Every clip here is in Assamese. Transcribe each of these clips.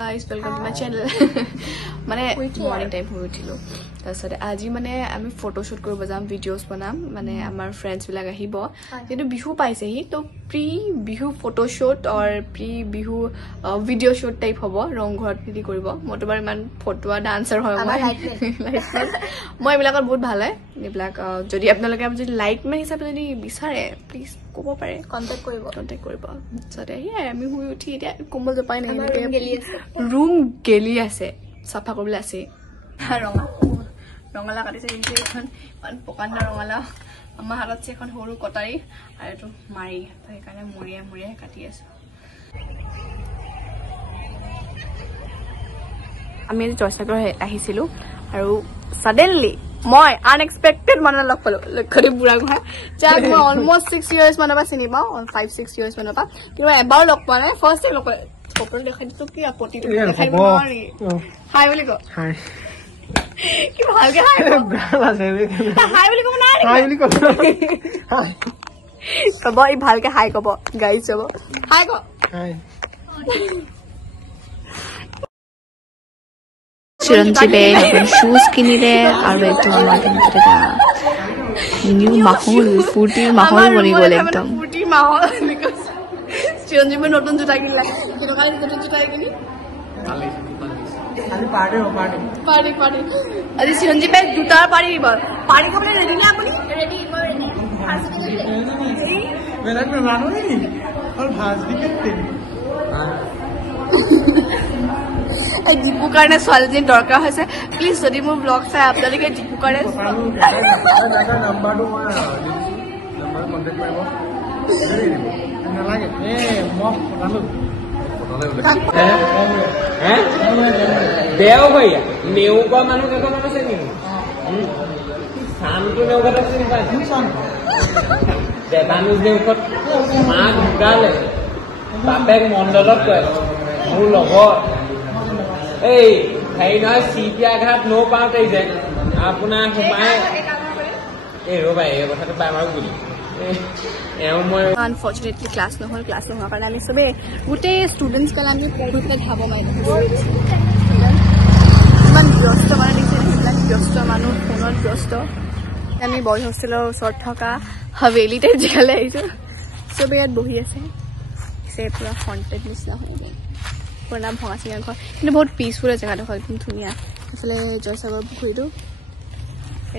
Guys, welcome to my channel. Mane morning time hoy uthilo. Tasare aji mane ami photo shoot koribo jam, videos banam, mane amar friends bilag ahibo. Jeto bihu paise hi to pre bihu photo shoot or pre bihu video shoot type hobo rong ghor pidi koribo. Motobar man photo dancer hoy moi. Moi bilakor bahut bhal hoy. Ebilak jodi apnaloke am jodi like man hisabe jodi bisare please kobo pare contact koribo. Sare hi ami hoy uthi etia kombol jopai nai room geli ase safa koribole ase rongala katise কিন্তু এখন মান পকান্না ৰঙালা আমাৰ হাতত আছে এখন সৰু কটাৰী আৰু এটো মাৰি সেই কাৰণে মুৰিয়া কাটি আছে আমি জয়সাগৰ আহিছিলো আৰু সডেনলি মই আনএক্সপেক্টেড মানে লগ পালো লক্ষৰি বুঢ়া গুহা যাক মই অলমোস্ট 6 ইয়াৰ্স মানৰ পৰা চিনি পাওঁ 5-6 ইয়াৰ্স মানৰ পৰা কিন্তু এবাৰ লগ পোৱা নাই ফাৰ্ষ্ট টাইম লগ পালো Popper dekhai to ki apoti to dekhai mari hi boli ko hi ki bhalke hi bala sebe hi boli ko na hi boli ko hi kobo I bhalke hi kobo guys kobo hi ko hi Chiranjibe shoes kinile aru ekta amar bhitore new mahol furti mahol boni gole ekdom furti mahol because চিরঞ্জীবের নতুন জুতা কিনলা কিন্তু কাই নতুন জুতা কিনি খালি পার্টি আজি চিরঞ্জীবের জুতা পারি কবলে রেডি না আপনি রেডি মেলা মে মানো নি আর ভাজ দিকে এই দীপু কাৰণে ছোৱালীজনী দৰকাৰ হৈছে প্লিজ যদি মোৰ ব্লগ চাই আপোনালোকে দীপু কাৰণে নাম্বাৰটো মই কন্টাক্ট কৰিব নালাগে মক ফটালো দেও ভাইয়া নেউকা মানুহ কেইখন আছে নেকি শান্তু নেউকাত আছে নেকি দেৱানুজ নেউকত মা ঢুকালে বাপেক মণ্ডলত কয় মোৰ লগৰ এই হেৰি নহয় চিপি আঘাত নৌ পাওঁতে যে আপোনাৰ সোমাই এই ৰ'বা এই কথাটো পাই আমাৰো বুলি Unfortunately, class no hall, class no hall. I sabe, wote students kala ami pahut na dhabo mai. Man byosto manu dise, man byosto manu phone byosto. Ami boy hostel sort thoka haveli type jale aisu. Sabe yat bohi ase. Se pura haunted nisna hoye gai. Pura bhanga singa ghor. Kintu bahut peaceful jaga ta ekdom dhuniya. Asale Joysagor pukhuri tu.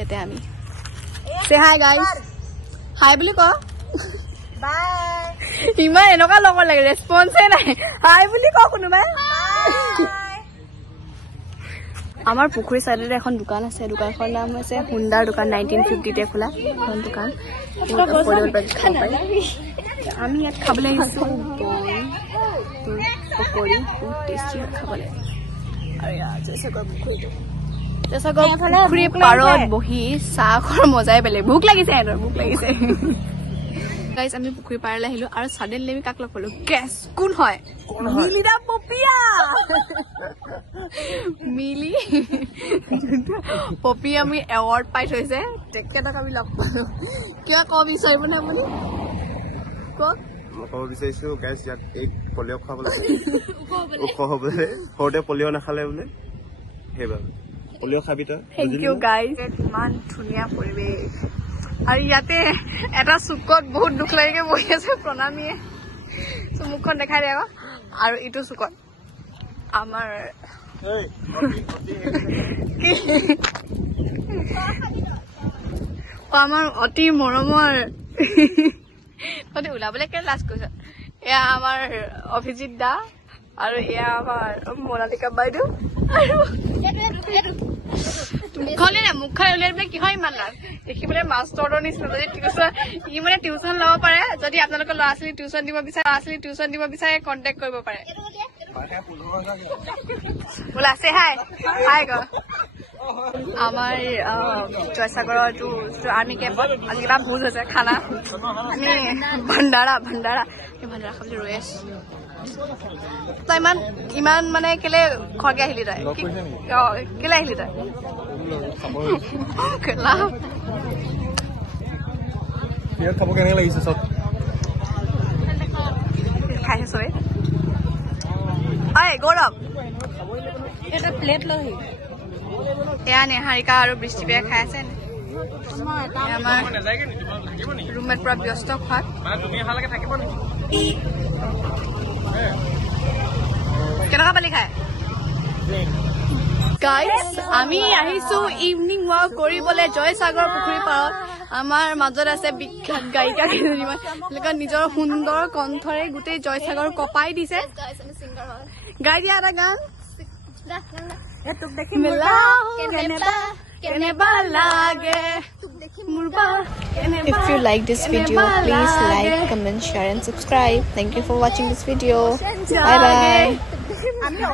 Ete ami. Say hi guys. Hi boli ko bye ima enoka logo lage response e nai hi boli ko kunuba bye amar pukhuri side e ekhon dukan ase dukankhon naam ase Honda dukan 1950 te khola kon dukan podor pa khapai ami yat khabale isu pokori tasty khabale aru ya jaise ko pukhuri to जैसा को पुखुरी पारत बही साखर मजाय बेले भूख লাগিছে गाइस আমি পুখুৰী পাৰলে আহিলো আৰু সডেনলি আমি কাক লগ পালো গেস কোন হয় মিলিদা পপিয়া মিলি পপিয়া আমি এৱাৰ্ড পাই থৈছে তেকেটাক আমি লগ পালো কিয় ক বিচাৰিব না আপুনি ক মই বিচাৰিছো গাইস ইয়াত এক পলিও খাবলৈ উখ হ'বলে হৰতে পলিও নাখালে বোলে হেবা পলিও খাবিতা থ্যাংক ইউ গাইস মান ধুনিয়া পৰিবেশ আৰু ইয়াতে এটা সুকত বহুত দুখ লাগে বহি আছে প্ৰণামীয়ে সো মুখখন দেখাই দেবা আৰু ইটো সুকত আমাৰ আমাৰ অতি মৰমৰ ততে উলাবলে কে লাজ কৈছ এয়া আমাৰ অভিজিত দা আৰু এয়া আমাৰ মোনালিকা বাইদেউ আৰু মুখলে না মুখা উলিয়ালে কি হয় ইমান লাজ দেখিবলে মাষ্টৰৰ নিচিনা যদি টিউচন ই মানে টিউচন ল'ব পাৰে যদি আপোনালোকৰ ল'ৰা ছোৱালী টিউচন দিব বিচাৰে কন্টাক্ট কৰিব পাৰে বলা সে হাই গো আমাৰ জয়সাগৰৰ টু আৰ্মি কেম্পত আজি কিবা ভোজ হৈছে খানা আমি ভণ্ডাৰা খাবলৈ ৰৈ আছো তই ইমান মানে কেলে খৰকে আহিলি তই কেলে আহিলি তই খাব কেনেকে লাগিছে চব খাইছে চবে Hey, go up. এটা প্লেট লৈ এয়া নেহাৰিকা আৰু বৃষ্টিবে খাই আছে আমাৰ ৰুমমেট পুৰা ব্যস্ত খোৱাত কেনেকুৱা পালি খাই গাইজ আমি আহিছো ইভিনিং ৱাক কৰিবলৈ জয়সাগৰ পুখুৰী পাৰত আমাৰ মাজত আছে বিখ্যাত গায়িকা কেইজনীমান তেওঁলোকে নিজৰ সুন্দৰ কণ্ঠৰে গোটেই জয়সাগৰ কপাই দিছে গাই দিয়া এটা গান If you like this video, please like, comment, share and subscribe. Thank you for watching this video. Bye bye.